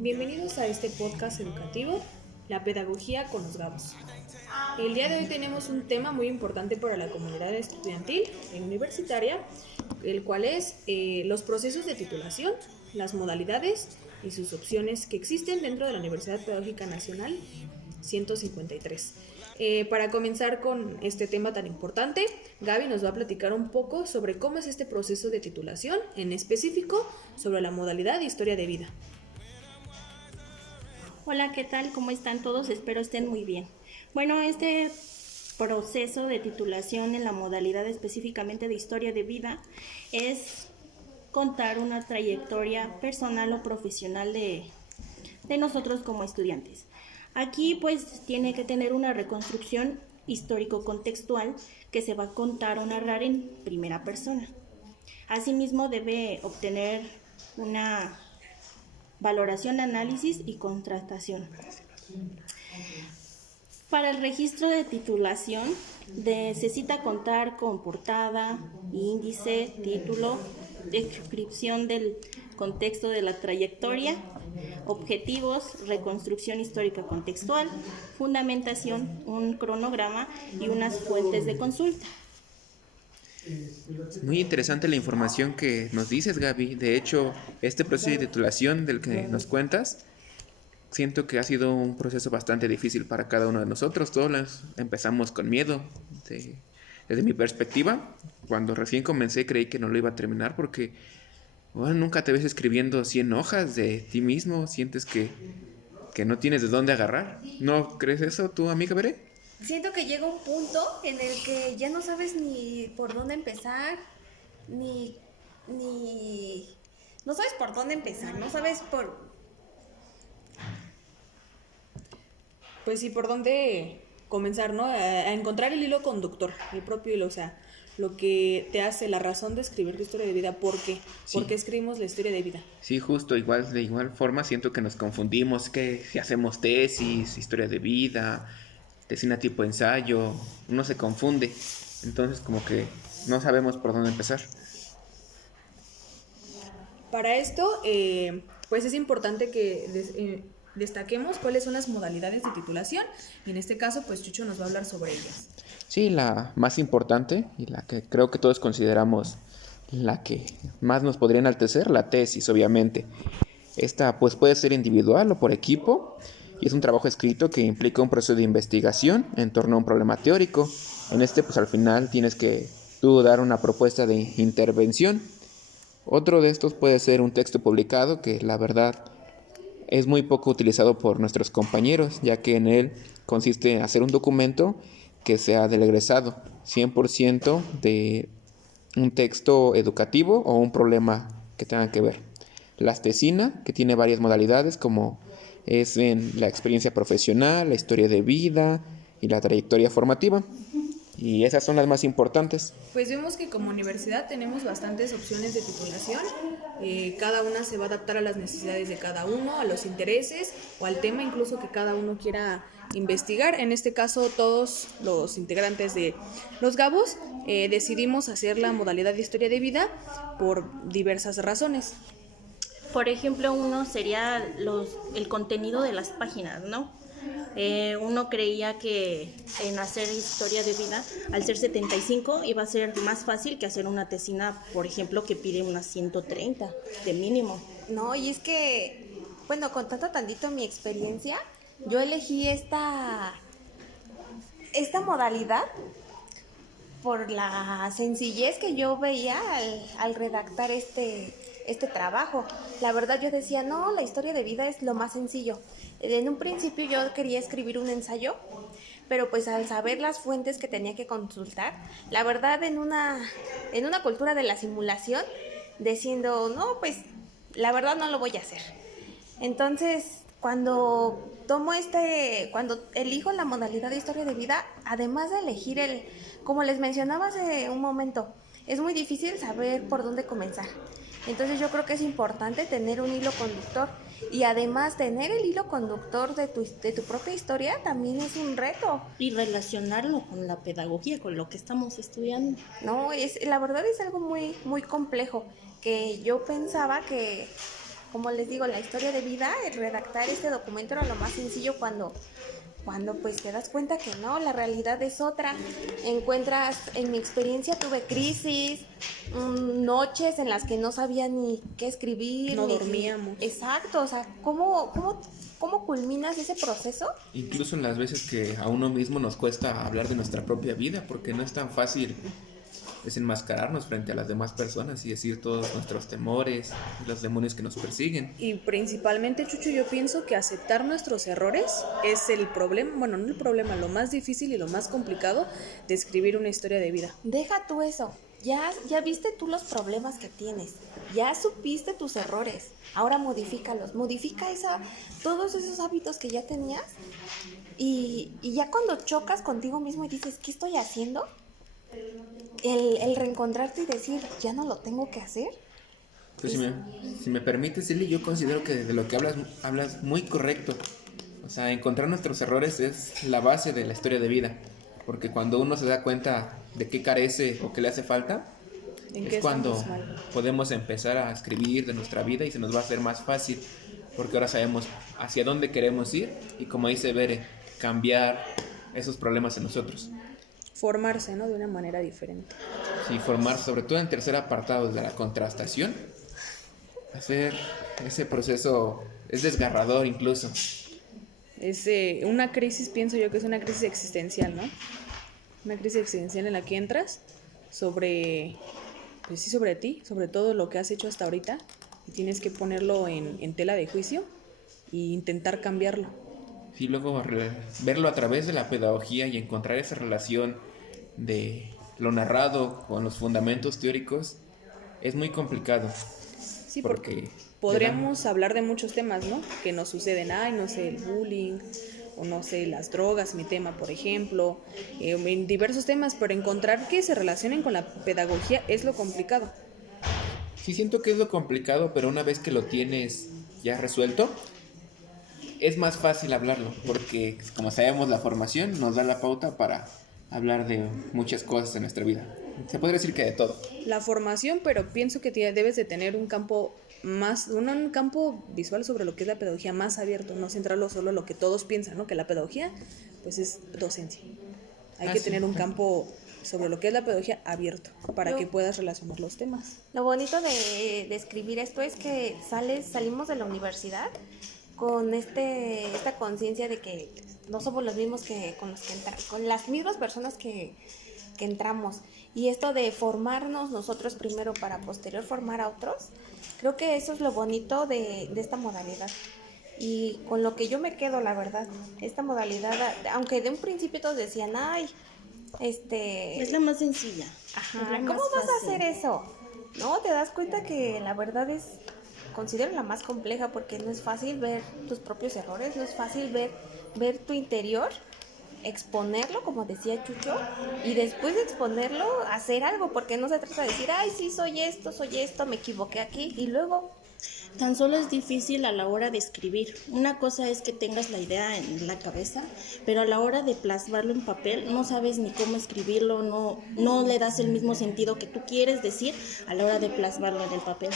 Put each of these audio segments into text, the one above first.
Bienvenidos a este podcast educativo, La Pedagogía con los Gabos. El día de hoy tenemos un tema muy importante para la comunidad estudiantil y universitaria, el cual es los procesos de titulación, las modalidades y sus opciones que existen dentro de la Universidad Pedagógica Nacional 153. Para comenzar con este tema tan importante, Gaby nos va a platicar un poco sobre cómo es este proceso de titulación, en específico sobre la modalidad de historia de vida. Hola, ¿qué tal? ¿Cómo están todos? Espero estén muy bien. Bueno, este proceso de titulación en la modalidad específicamente de historia de vida es contar una trayectoria personal o profesional de nosotros como estudiantes. Aquí pues tiene que tener una reconstrucción histórico-contextual que se va a contar o narrar en primera persona. Asimismo debe obtener una valoración, análisis y contrastación. Para el registro de titulación necesita contar con portada, índice, título, descripción del contexto de la trayectoria, objetivos, reconstrucción histórica contextual, fundamentación, un cronograma y unas fuentes de consulta. Muy interesante la información que nos dices, Gaby. De hecho, este proceso de titulación del que nos cuentas, siento que ha sido un proceso bastante difícil para cada uno de nosotros. Todos empezamos con miedo. Desde mi perspectiva, cuando recién comencé creí que no lo iba a terminar porque bueno, nunca te ves escribiendo 100 hojas de ti mismo. Sientes que no tienes de dónde agarrar. ¿No crees eso, tu amiga Veré? Siento que llega un punto en el que ya no sabes ni por dónde empezar, ni no sabes por dónde empezar, no sabes Pues sí, por dónde comenzar, ¿no? A encontrar el hilo conductor, el propio hilo, o sea, lo que te hace la razón de escribir tu historia de vida. ¿Por qué? Sí. ¿Por qué escribimos la historia de vida? Sí, justo, de igual forma siento que nos confundimos, que si hacemos tesis, historia de vida, tesina tipo ensayo, uno se confunde, entonces como que no sabemos por dónde empezar. Para esto, pues es importante que destaquemos cuáles son las modalidades de titulación, y en este caso, pues Chucho nos va a hablar sobre ellas. Sí, la más importante y la que creo que todos consideramos la que más nos podría enaltecer, la tesis, obviamente. Esta pues puede ser individual o por equipo y es un trabajo escrito que implica un proceso de investigación en torno a un problema teórico. En este pues al final tienes que tú dar una propuesta de intervención. Otro de estos puede ser un texto publicado que la verdad es muy poco utilizado por nuestros compañeros, ya que en él consiste en hacer un documento que sea del egresado, 100% de un texto educativo o un problema que tenga que ver. La tesina, que tiene varias modalidades como es en la experiencia profesional, la historia de vida y la trayectoria formativa. Y esas son las más importantes. Pues vemos que como universidad tenemos bastantes opciones de titulación. Cada una se va a adaptar a las necesidades de cada uno, a los intereses o al tema incluso que cada uno quiera investigar. En este caso, todos los integrantes de los Gabos decidimos hacer la modalidad de historia de vida por diversas razones. Por ejemplo, uno sería el contenido de las páginas, ¿no? Uno creía que en hacer historia de vida, al ser 75, iba a ser más fácil que hacer una tesina, por ejemplo, que pide unas 130 de mínimo. no, y es que, bueno, contando tantito mi experiencia, yo elegí esta modalidad por la sencillez que yo veía al redactar este trabajo. La verdad yo decía, no, la historia de vida es lo más sencillo. En un principio yo quería escribir un ensayo, pero pues al saber las fuentes que tenía que consultar, la verdad en una cultura de la simulación, diciendo, no, pues la verdad no lo voy a hacer. Entonces, cuando elijo la modalidad de historia de vida, además de elegir como les mencionaba hace un momento, es muy difícil saber por dónde comenzar. Entonces yo creo que es importante tener un hilo conductor, y además tener el hilo conductor de tu propia historia también es un reto. Y relacionarlo con la pedagogía, con lo que estamos estudiando. No, la verdad es algo muy, muy complejo, que yo pensaba que como les digo, la historia de vida, el redactar este documento era lo más sencillo cuando pues te das cuenta que no, la realidad es otra. Encuentras, en mi experiencia tuve crisis, noches en las que no sabía ni qué escribir. No dormíamos. Exacto, o sea, ¿cómo culminas ese proceso? Incluso en las veces que a uno mismo nos cuesta hablar de nuestra propia vida, porque no es tan fácil desenmascararnos frente a las demás personas y decir todos nuestros temores, los demonios que nos persiguen. Y principalmente, Chucho, yo pienso que aceptar nuestros errores es el problema, bueno, no el problema, lo más difícil y lo más complicado de escribir una historia de vida. Deja tú eso. Ya viste tú los problemas que tienes, ya supiste tus errores, ahora modifícalos, todos esos hábitos que ya tenías y ya cuando chocas contigo mismo y dices, ¿qué estoy haciendo? El reencontrarte y decir, ya no lo tengo que hacer. Pues si me permites, Eli, yo considero que de lo que hablas muy correcto. O sea, encontrar nuestros errores es la base de la historia de vida. Porque cuando uno se da cuenta de qué carece o qué le hace falta, es cuando podemos empezar a escribir de nuestra vida y se nos va a hacer más fácil. Porque ahora sabemos hacia dónde queremos ir y, como dice Bere, cambiar esos problemas en nosotros. Formarse, ¿no? De una manera diferente. Sí, formarse, sobre todo en el tercer apartado de la contrastación. Hacer ese proceso es desgarrador incluso. Es una crisis, pienso yo que es una crisis existencial, ¿no? Una crisis existencial en la que entras sobre ti, sobre todo lo que has hecho hasta ahorita, y tienes que ponerlo en tela de juicio e intentar cambiarlo. Y luego verlo a través de la pedagogía y encontrar esa relación de lo narrado con los fundamentos teóricos es muy complicado. Sí, porque podríamos hablar de muchos temas, ¿no? Que nos suceden, no sé, el bullying, o no sé, las drogas, mi tema, por ejemplo, en diversos temas, pero encontrar que se relacionen con la pedagogía es lo complicado. Sí, siento que es lo complicado, pero una vez que lo tienes ya resuelto, es más fácil hablarlo, porque como sabemos, la formación nos da la pauta para hablar de muchas cosas en nuestra vida. Se podría decir que de todo. La formación, pero pienso que debes de tener un campo un campo visual sobre lo que es la pedagogía más abierto, no centrarlo solo en lo que todos piensan, ¿no? Que la pedagogía, pues, es docencia. Hay que tener un campo sobre lo que es la pedagogía abierto para que puedas relacionar los temas. Lo bonito de escribir esto es que salimos de la universidad con esta conciencia de que no somos los mismos que con las mismas personas que entramos, y esto de formarnos nosotros primero para posterior formar a otros, creo que eso es lo bonito de esta modalidad, y con lo que yo me quedo, la verdad, esta modalidad, aunque de un principio todos decían, es la más sencilla. Ajá, ¿cómo vas a hacer eso? No, te das cuenta que la verdad considero la más compleja, porque no es fácil ver tus propios errores, no es fácil ver tu interior, exponerlo, como decía Chucho, y después de exponerlo, hacer algo, porque no se trata de decir, sí, soy esto, me equivoqué aquí, y luego... Tan solo es difícil a la hora de escribir. Una cosa es que tengas la idea en la cabeza, pero a la hora de plasmarlo en papel no sabes ni cómo escribirlo, no le das el mismo sentido que tú quieres decir a la hora de plasmarlo en el papel.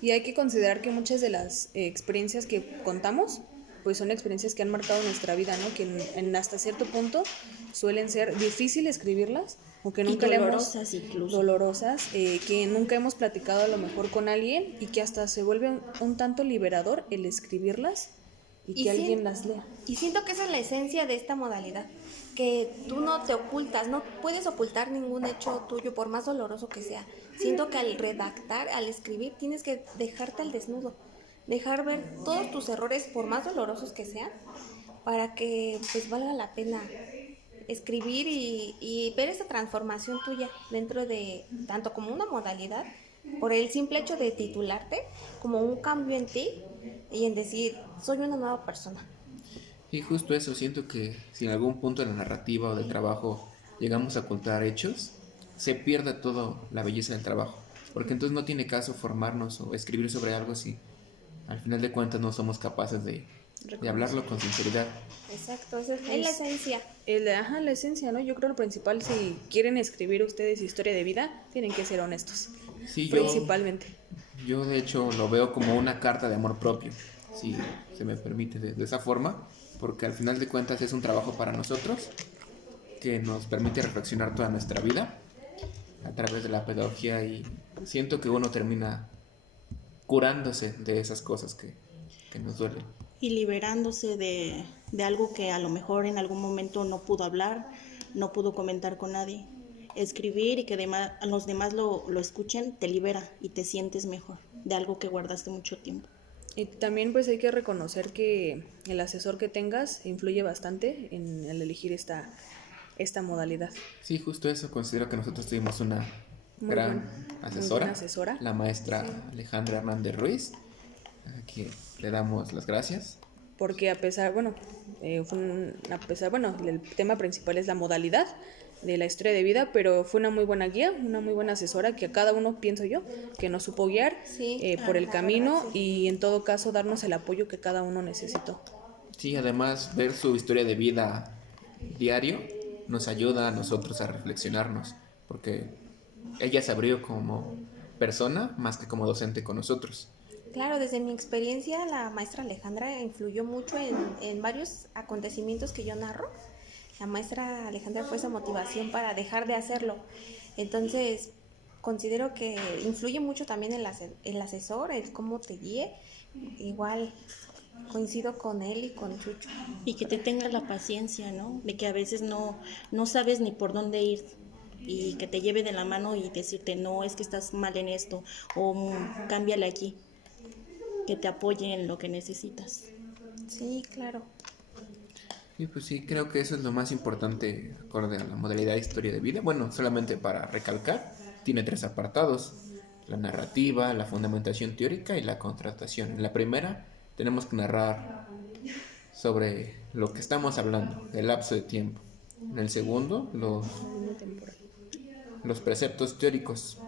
Y hay que considerar que muchas de las experiencias que contamos, pues son experiencias que han marcado nuestra vida, ¿no? Que en hasta cierto punto suelen ser difíciles escribirlas, o que nunca dolorosas incluso. Dolorosas, que nunca hemos platicado a lo mejor con alguien, y que hasta se vuelve un tanto liberador el escribirlas y que alguien las lea. Y siento que esa es la esencia de esta modalidad, que tú no te ocultas, no puedes ocultar ningún hecho tuyo, por más doloroso que sea. Siento que al redactar, al escribir, tienes que dejarte al desnudo, dejar ver todos tus errores, por más dolorosos que sean, para que pues valga la pena escribir y ver esa transformación tuya dentro de, tanto como una modalidad, por el simple hecho de titularte, como un cambio en ti y en decir, soy una nueva persona. Y justo eso, siento que si en algún punto de la narrativa o del trabajo llegamos a ocultar hechos, se pierde toda la belleza del trabajo, porque entonces no tiene caso formarnos o escribir sobre algo si al final de cuentas no somos capaces de hablarlo con sinceridad. Exacto, esa es la esencia. La esencia, ¿no? Yo creo lo principal, si quieren escribir ustedes historia de vida, tienen que ser honestos. Sí, principalmente. Yo de hecho lo veo como una carta de amor propio, si se me permite de esa forma, porque al final de cuentas es un trabajo para nosotros que nos permite reflexionar toda nuestra vida a través de la pedagogía, y siento que uno termina curándose de esas cosas que nos duelen. Y liberándose de algo que a lo mejor en algún momento no pudo hablar, no pudo comentar con nadie. Escribir y que los demás lo escuchen te libera y te sientes mejor de algo que guardaste mucho tiempo. Y también pues hay que reconocer que el asesor que tengas influye bastante en el elegir esta modalidad. Sí, justo eso, considero que nosotros tuvimos una Muy gran buena asesora, la maestra Alejandra Hernández Ruiz, a quien le damos las gracias. Porque a pesar, el tema principal es la modalidad de la historia de vida, pero fue una muy buena guía, una muy buena asesora que a cada uno, pienso yo, que nos supo guiar por el camino, verdad, sí. y en todo caso darnos el apoyo que cada uno necesitó. Sí, además ver su historia de vida diario nos ayuda a nosotros a reflexionarnos, porque ella se abrió como persona más que como docente con nosotros. Claro, desde mi experiencia, la maestra Alejandra influyó mucho en varios acontecimientos que yo narro. La maestra Alejandra fue esa motivación para dejar de hacerlo. Entonces, considero que influye mucho también el asesor, el cómo te guíe. Igual coincido con él y con Chucho. Y que te tengas la paciencia, ¿no? De que a veces no sabes ni por dónde ir y que te lleve de la mano y decirte, no, es que estás mal en esto o cámbiale aquí. Que te apoye en lo que necesitas. Sí, claro. Y pues sí, creo que eso es lo más importante acorde a la modalidad de historia de vida. Bueno, solamente para recalcar, tiene 3 apartados: la narrativa, la fundamentación teórica y la contrastación. En la primera tenemos que narrar sobre lo que estamos hablando, el lapso de tiempo. En el segundo, los preceptos teóricos.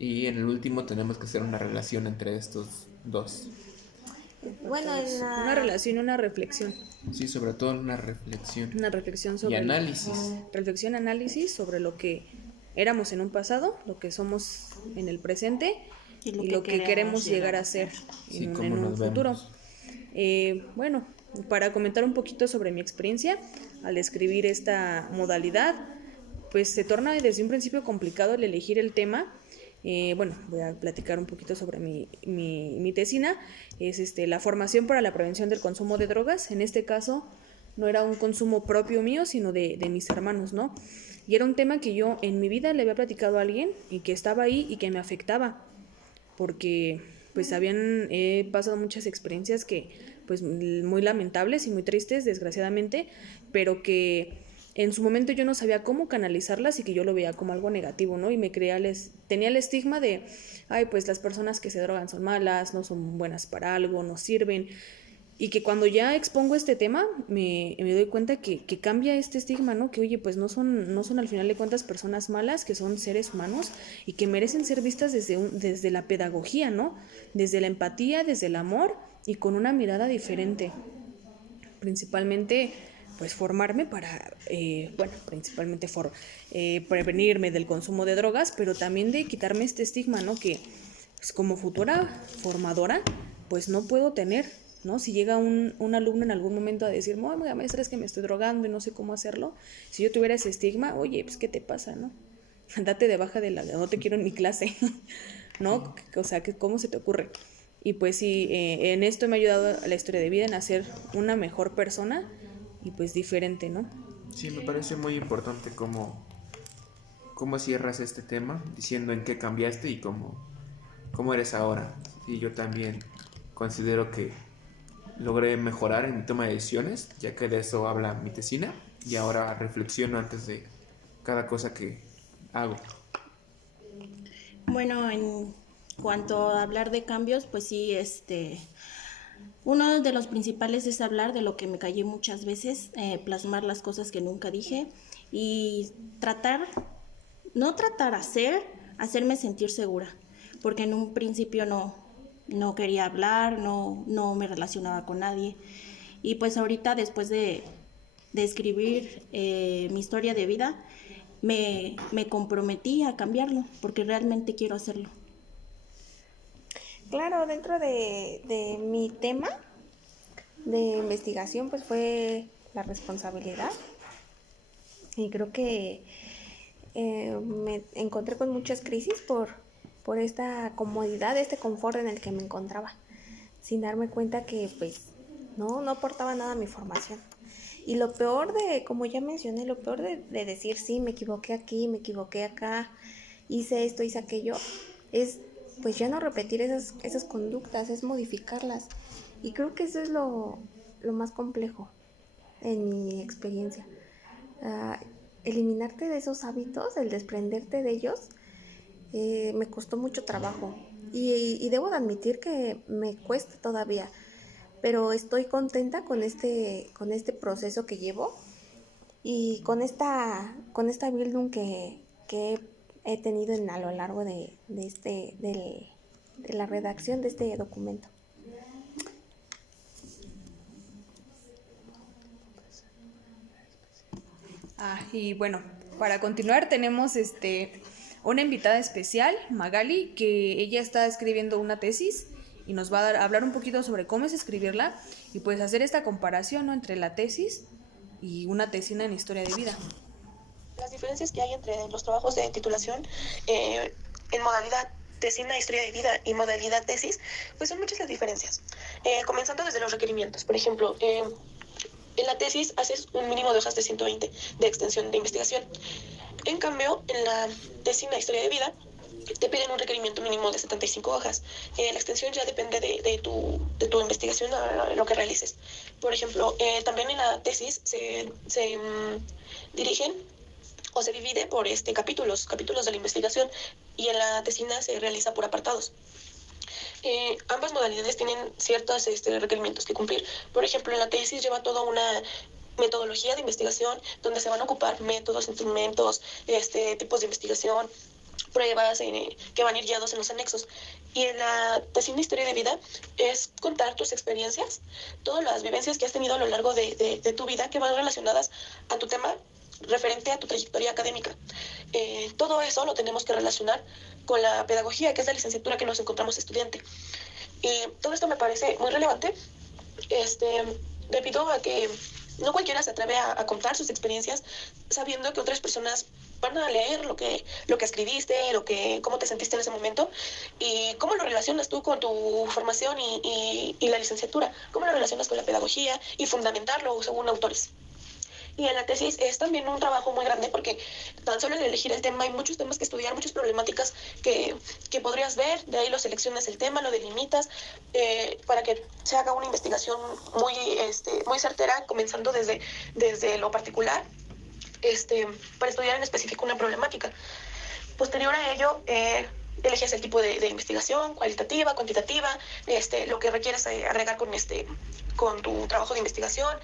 Y en el último tenemos que hacer una relación entre estos dos. Bueno, Una relación y una reflexión. Sí, sobre todo una reflexión. Una reflexión Y sobre... análisis. Reflexión, análisis sobre lo que éramos en un pasado, lo que somos en el presente y lo que queremos llegar a ser Sí, en cómo un nos futuro. vemos. Bueno, para comentar un poquito sobre mi experiencia al escribir esta modalidad, pues se torna desde un principio complicado el elegir el tema. Voy a platicar un poquito sobre mi tesina. Es la formación para la prevención del consumo de drogas. En este caso no era un consumo propio mío, sino de mis hermanos, ¿no? Y era un tema que yo en mi vida le había platicado a alguien y que estaba ahí y que me afectaba, porque pues he pasado muchas experiencias que pues muy lamentables y muy tristes, desgraciadamente, pero que en su momento yo no sabía cómo canalizarlas y que yo lo veía como algo negativo, ¿no? Y tenía el estigma de, ay, pues las personas que se drogan son malas, no son buenas para algo, no sirven. Y que cuando ya expongo este tema, me doy cuenta que cambia este estigma, ¿no? Que, oye, pues no son al final de cuentas personas malas, que son seres humanos y que merecen ser vistas desde la pedagogía, ¿no? Desde la empatía, desde el amor y con una mirada diferente. Principalmente pues formarme para, principalmente prevenirme del consumo de drogas, pero también de quitarme este estigma, ¿no? Que pues, como futura formadora, pues no puedo tener, ¿no? Si llega un alumno en algún momento a decir, maestra, es que me estoy drogando y no sé cómo hacerlo, si yo tuviera ese estigma, oye, pues ¿qué te pasa, no? Date de baja no te quiero en mi clase, ¿no? O sea, ¿cómo se te ocurre? Y pues sí, en esto me ha ayudado la historia de vida, en hacer una mejor persona y pues diferente, ¿no? Sí, me parece muy importante cómo cierras este tema, diciendo en qué cambiaste y cómo eres ahora. Y yo también considero que logré mejorar en mi toma de decisiones, ya que de eso habla mi tesina, y ahora reflexiono antes de cada cosa que hago. Bueno, en cuanto a hablar de cambios, pues sí, uno de los principales es hablar de lo que me callé muchas veces, plasmar las cosas que nunca dije y hacerme sentir segura, porque en un principio no quería hablar, no me relacionaba con nadie. Y pues ahorita, después de escribir mi historia de vida, me comprometí a cambiarlo, porque realmente quiero hacerlo. Claro, dentro de mi tema de investigación, pues fue la responsabilidad. Y creo que me encontré con muchas crisis por esta comodidad, este confort en el que me encontraba, sin darme cuenta que pues no aportaba nada a mi formación. Y lo peor como ya mencioné, lo peor de decir sí, me equivoqué aquí, me equivoqué acá, hice esto, hice aquello, es pues ya no repetir esas conductas, es modificarlas. Y creo que eso es lo más complejo en mi experiencia. Uh, Eliminarte de esos hábitos, el desprenderte de ellos, me costó mucho trabajo. Y debo de admitir que me cuesta todavía, pero estoy contenta con este proceso que llevo y con esta Bildung que he tenido a lo largo de la redacción de este documento. Y bueno, para continuar tenemos una invitada especial, Magali, que ella está escribiendo una tesis y nos va a hablar un poquito sobre cómo es escribirla y pues hacer esta comparación, ¿no?, entre la tesis y una tesina en historia de vida. Las diferencias que hay entre los trabajos de titulación en modalidad tesina, historia de vida y modalidad tesis, pues son muchas las diferencias. Comenzando desde los requerimientos. Por ejemplo, en la tesis haces un mínimo de hojas de 120 de extensión de investigación. En cambio, en la tesina, historia de vida, te piden un requerimiento mínimo de 75 hojas. La extensión ya depende de tu investigación, lo que realices. Por ejemplo, también en la tesis se dirigen o se divide por capítulos de la investigación, y en la tesina se realiza por apartados. Ambas modalidades tienen ciertos requerimientos que cumplir. Por ejemplo, en la tesis lleva toda una metodología de investigación donde se van a ocupar métodos, instrumentos, tipos de investigación, pruebas que van a ir guiados en los anexos. Y en la tesina de historia de vida es contar tus experiencias, todas las vivencias que has tenido a lo largo de tu vida que van relacionadas a tu tema referente a tu trayectoria académica. Todo eso lo tenemos que relacionar con la pedagogía, que es la licenciatura que nos encontramos estudiante. Y todo esto me parece muy relevante, debido a que no cualquiera se atreve a contar sus experiencias sabiendo que otras personas van a leer lo que escribiste, cómo te sentiste en ese momento y cómo lo relacionas tú con tu formación y la licenciatura, cómo lo relacionas con la pedagogía y fundamentarlo según autores. Y en la tesis es también un trabajo muy grande porque tan solo en elegir el tema hay muchos temas que estudiar, muchas problemáticas que podrías ver, de ahí lo seleccionas el tema, lo delimitas, para que se haga una investigación muy certera, comenzando desde lo particular, para estudiar en específico una problemática. Posterior a ello, eliges el tipo de investigación, cualitativa, cuantitativa, lo que requieres agregar con tu trabajo de investigación,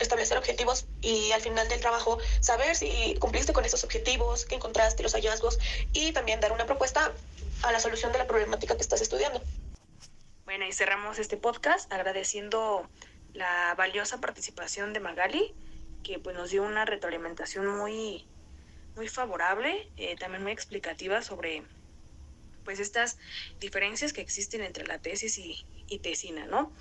establecer objetivos y al final del trabajo saber si cumpliste con esos objetivos, qué encontraste, los hallazgos, y también dar una propuesta a la solución de la problemática que estás estudiando. Bueno, y cerramos este podcast agradeciendo la valiosa participación de Magali, que pues nos dio una retroalimentación muy, muy favorable, también muy explicativa sobre pues estas diferencias que existen entre la tesis y tesina, ¿no?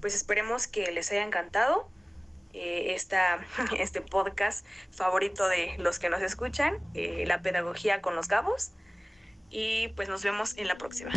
Pues esperemos que les haya encantado este podcast favorito de los que nos escuchan, la pedagogía con los Gabos, y pues nos vemos en la próxima.